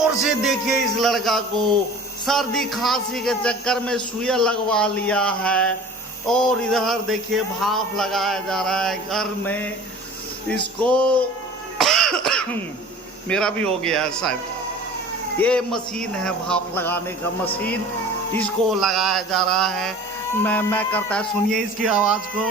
और से देखिए इस लड़का को सर्दी खांसी के चक्कर में सुइया लगवा लिया है और इधर देखिए भाप लगाया जा रहा है घर में इसको। मेरा भी हो गया है शायद। ये मशीन है भाप लगाने का मशीन, इसको लगाया जा रहा है। मैं करता है, सुनिए इसकी आवाज़ को।